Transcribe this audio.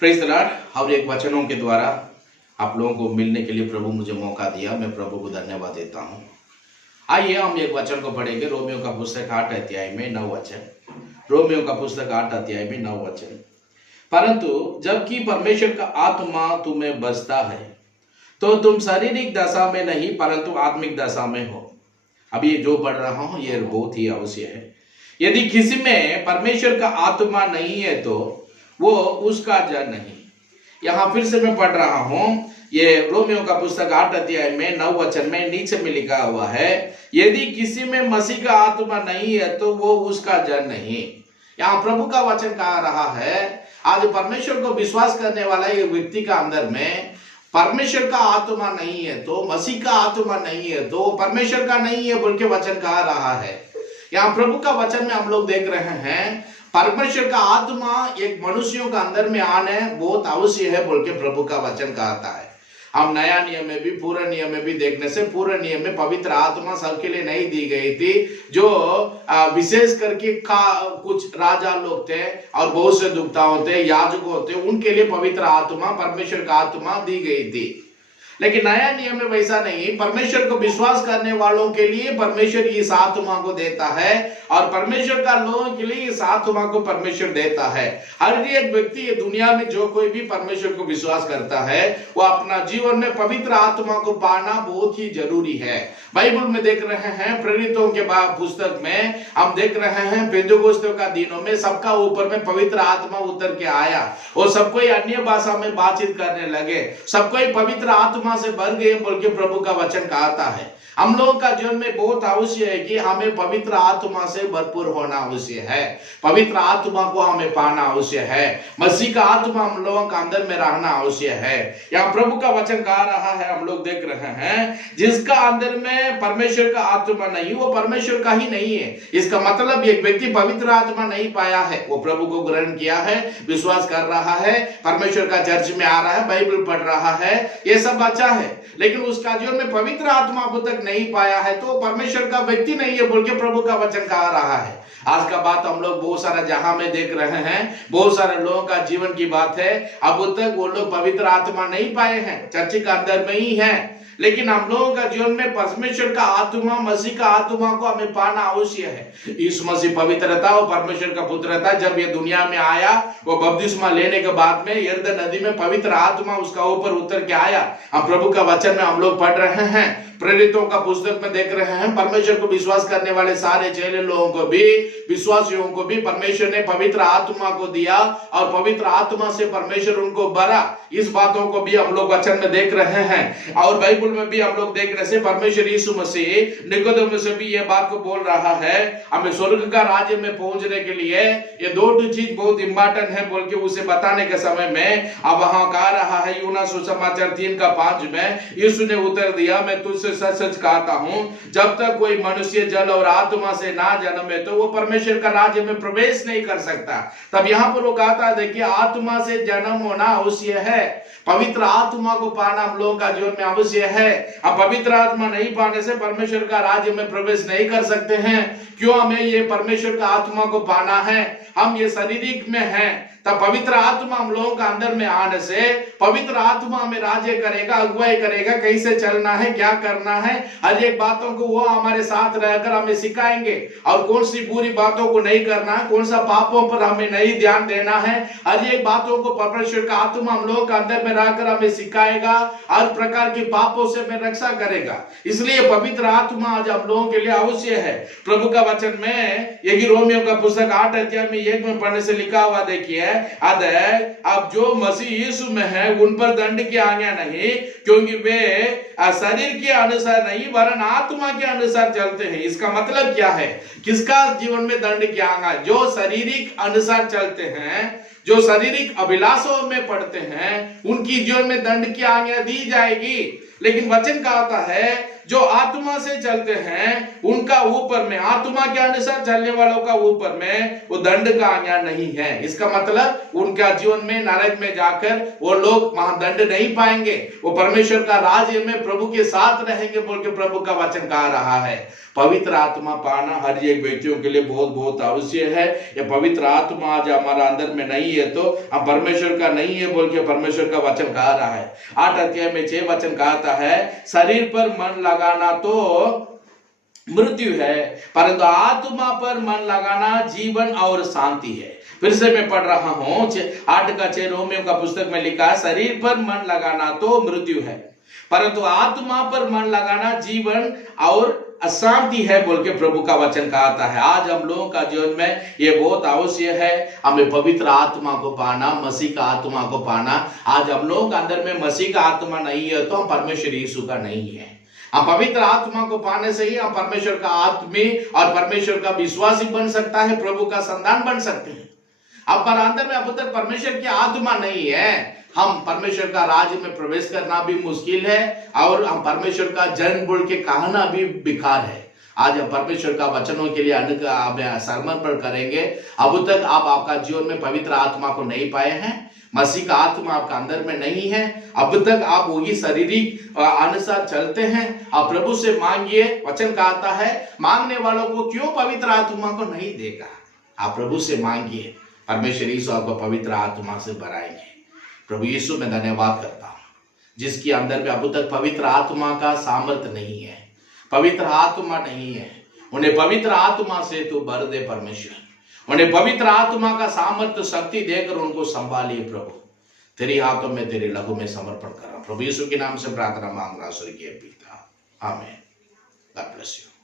Praise the Lord. और एक वचनों के द्वारा आप लोगों को मिलने के लिए प्रभु मुझे मौका दिया, मैं प्रभु को धन्यवाद देता हूँ। आइए हम एक वचन को पढ़ेंगे, रोमियो का पुस्तक 8 अध्याय में 9 वचन। रोमियो का पुस्तक 8 अध्याय में 9 वचन। परंतु जबकि परमेश्वर का आत्मा तुम्हें बसता है तो तुम शारीरिक दशा में नहीं परंतु आत्मिक दशा में हो। अभी जो पढ़ रहा हूँ ये बहुत ही अवश्य है। यदि किसी में परमेश्वर का आत्मा नहीं है तो वो उसका जन नहीं। यहाँ फिर से मैं पढ़ रहा हूँ, ये रोमियो का पुस्तक 8 अध्याय में 9 वचन में नीचे में लिखा हुआ है, यदि किसी में मसीह का आत्मा नहीं है तो वो उसका जन नहीं। यहाँ प्रभु का वचन कह रहा है, आज परमेश्वर को विश्वास करने वाला एक व्यक्ति का अंदर में परमेश्वर का आत्मा नहीं है तो, मसीह का आत्मा नहीं है तो परमेश्वर का नहीं है बोल के वचन कह रहा है। यहाँ प्रभु का वचन में हम लोग देख रहे हैं, परमेश्वर का आत्मा एक मनुष्यों का अंदर में आने बहुत अवश्य है बोल के प्रभु का वचन कहता है। हम नया नियम में भी पूरा नियम में भी देखने से, पूरे नियम में पवित्र आत्मा सबके लिए नहीं दी गई थी। जो विशेष करके कुछ राजा लोग थे और बहुत से दुखता होते, याजक होते, उनके लिए पवित्र आत्मा, परमेश्वर का आत्मा दी गई थी। लेकिन नया नियम में वैसा नहीं। परमेश्वर को विश्वास करने वालों के लिए परमेश्वर इस आत्मा को देता है और परमेश्वर का लोगों के लिए इस आत्मा को परमेश्वर देता है। हर एक व्यक्ति ये दुनिया में जो कोई भी परमेश्वर को विश्वास करता है वो अपना जीवन में पवित्र आत्मा को पाना बहुत ही जरूरी है। बाइबल में देख रहे हैं, प्रेरितों के पुस्तक में हम देख रहे हैं, पेंतेकोस्ते का दिनों में सबका ऊपर में पवित्र आत्मा उतर के आया और सब कोई अन्य भाषा में बातचीत करने लगे, सब कोई पवित्र आत्मा से भर गए बोल के प्रभु का वचन कहता है। हम लोगों का जीवन में बहुत आवश्यक है कि हमें पवित्र आत्मा से भरपूर होना आवश्यक है, पवित्र आत्मा को हमें पाना आवश्यक है, मसीह का आत्मा हम लोगों का अंदर में रहना आवश्यक है। यहाँ प्रभु का वचन कह रहा है, हम लोग देख रहे हैं, जिसका अंदर में परमेश्वर का आत्मा नहीं वो परमेश्वर का ही नहीं है। इसका मतलब एक व्यक्ति पवित्र आत्मा नहीं पाया है, वो प्रभु को ग्रहण किया है, विश्वास कर रहा है, परमेश्वर का चर्च में आ रहा है, बाइबल पढ़ रहा है, ये सब अच्छा है, लेकिन उसका जीवन में पवित्र आत्मा अब तक नहीं पाया है तो परमेश्वर का व्यक्ति नहीं है बोल के प्रभु का वचन कह रहा है। आज का बात हम लोग बहुत सारा जहां में देख रहे हैं, बहुत सारे लोगों का जीवन की बात है, अब तक वो लोग पवित्र आत्मा नहीं पाए हैं, चर्च के अंदर में ही है। लेकिन हम लोगों का जीवन में परमेश्वर का आत्मा, मसीह का आत्मा को हमें पाना आवश्यक है। यीशु मसीह पवित्रता और परमेश्वर का पुत्र था। जब ये दुनिया में आया, वो बपतिस्मा लेने के बाद में यरदन नदी में पवित्र आत्मा उसका ऊपर उतर के आया। हम प्रभु का वचन में हम लोग पढ़ रहे हैं, प्रेरितों का पुस्तक में देख रहे हैं, परमेश्वर को विश्वास करने वाले सारे चेले लोगों को भी, विश्वासियों को भी परमेश्वर ने पवित्र आत्मा को दिया और पवित्र आत्मा से परमेश्वर उनको भरा। इस बातों को भी हम लोग वचन में देख रहे हैं और बाइबल में भी हम लोग देख रहे हैं। परमेश्वर यीशु मसीह निकोदेमुस से भी ये बात को बोल रहा है, हमें स्वर्ग का राज्य में पहुंचने के लिए ये दो चीज बहुत इंपॉर्टेंट है बोल के उसे बताने के समय में अब वहां कह रहा है, यूहन्ना सुसमाचार 3:5 में यीशु ने उत्तर दिया, मैं तुझसे सच सच कहता हूं, जब तक कोई मनुष्य जल और आत्मा से ना जन्मे तो वो परमेश्वर का राज्य में प्रवेश नहीं कर सकता। तब यहाँ पर वो कहता है, देखिए आत्मा से जन्म होना आवश्यक है, पवित्र आत्मा को पाना हम लोगों का जीवन में आवश्यक है। अब पवित्र आत्मा नहीं पाने से परमेश्वर का राज्य में प्रवेश नहीं कर सकते हैं। क्यों हमें ये परमेश्वर का आत्मा को पाना है? हम ये शारीरिक में हैं, तब पवित्र आत्मा हम लोगों का अंदर में आने से पवित्र आत्मा हमें राज्य करेगा, अगुवाई करेगा, कैसे चलना है, क्या करना है, हर एक बातों को वो हमारे साथ रहकर हमें सिखाएंगे और कौन सी बुरी बातों को नहीं करना है, कौन सा पापों पर हमें नहीं ध्यान देना है, हर एक बातों को परमेश्वर का आत्मा हम लोगों का अंदर में रहकर हमें सिखाएगा, हर प्रकार की पापों से हमें रक्षा करेगा। इसलिए पवित्र आत्मा आज हम लोगों के लिए आवश्यक है। प्रभु का वचन में यही रोमियो का पुस्तक 8 अध्याय में 1 में पढ़ने से लिखा हुआ, देखिए अब जो मसीह यीशु में है उन पर दंड की आज्ञा नहीं, क्योंकि वे शरीर के अनुसार नहीं वरन आत्मा के अनुसार चलते हैं। इसका मतलब क्या है? किसका जीवन में दंड की आज्ञा? जो शारीरिक अनुसार चलते हैं, जो शारीरिक अभिलाषों में पड़ते हैं, उनकी जीवन में दंड की आज्ञा दी जाएगी। लेकिन वचन कहता है जो आत्मा से चलते हैं उनका ऊपर में, आत्मा के अनुसार चलने वालों का ऊपर में वो दंड का आज्ञा नहीं है। इसका मतलब उनका जीवन में नरक में जाकर वो लोग वहां दंड नहीं पाएंगे, वो परमेश्वर का राज्य में प्रभु के साथ रहेंगे बोल के प्रभु का वचन कह रहा है। पवित्र आत्मा पाना हर एक व्यक्तियों के लिए बहुत बहुत आवश्यक है। ये पवित्र आत्मा आज हमारा अंदर में नहीं है तो हम परमेश्वर का नहीं है बोल के परमेश्वर का वचन कह रहा है। 8 अध्याय में 6 वचन कहता है, शरीर पर मन लगाना तो मृत्यु है, परंतु आत्मा पर मन लगाना जीवन और शांति है। फिर से मैं पढ़ रहा हूं, 8 का 6 रोमियो का पुस्तक में लिखा है, शरीर पर मन लगाना तो मृत्यु है, परंतु आत्मा पर मन लगाना जीवन और अशांति है बोल के प्रभु का वचन कहता है। आज हम लोगों का जीवन में ये बहुत आवश्यक है, हमें पवित्र आत्मा को पाना, मसीह का आत्मा को पाना। आज हम लोगों के अंदर में मसीह का आत्मा नहीं है तो हम परमेश्वर यीशु का नहीं है। हम पवित्र आत्मा को पाने से ही हम परमेश्वर का आत्मी और परमेश्वर का विश्वासी बन सकता है, प्रभु का संतान बन सकते हैं। अब पर अंदर में अब तक परमेश्वर की आत्मा नहीं है, हम परमेश्वर का राज्य में प्रवेश करना भी मुश्किल है और हम परमेश्वर का जन बोल के कहना भी बेकार है। आज हम परमेश्वर का वचनों के लिए समर्पण करेंगे। अब तक आप आपका जीवन में पवित्र आत्मा को नहीं पाए हैं, मसीह का आत्मा आपका अंदर में नहीं है, अब तक आप वही शारीरिक अनुसार चलते हैं। आप प्रभु से मांगिए, वचन कहता है मांगने वालों को क्यों पवित्र आत्मा को नहीं देगा। आप प्रभु से मांगिए, परमेश्वर यीशु आपको पवित्र आत्मा से भराएंगे। प्रभु यीशु में धन्यवाद करता हूँ जिसके अंदर में अब तक पवित्र आत्मा का सामर्थ्य नहीं है, पवित्र आत्मा नहीं है, उन्हें पवित्र आत्मा से तू भर दे परमेश्वर, उन्हें पवित्र आत्मा का सामर्थ्य शक्ति देकर उनको संभालिए प्रभु। तेरी हाथों में, तेरे लहू में समर्पण कर रहा हूं प्रभु यीशु के नाम से प्रार्थना मांग रहा स्वर्गीय पिता, आमीन। God bless you.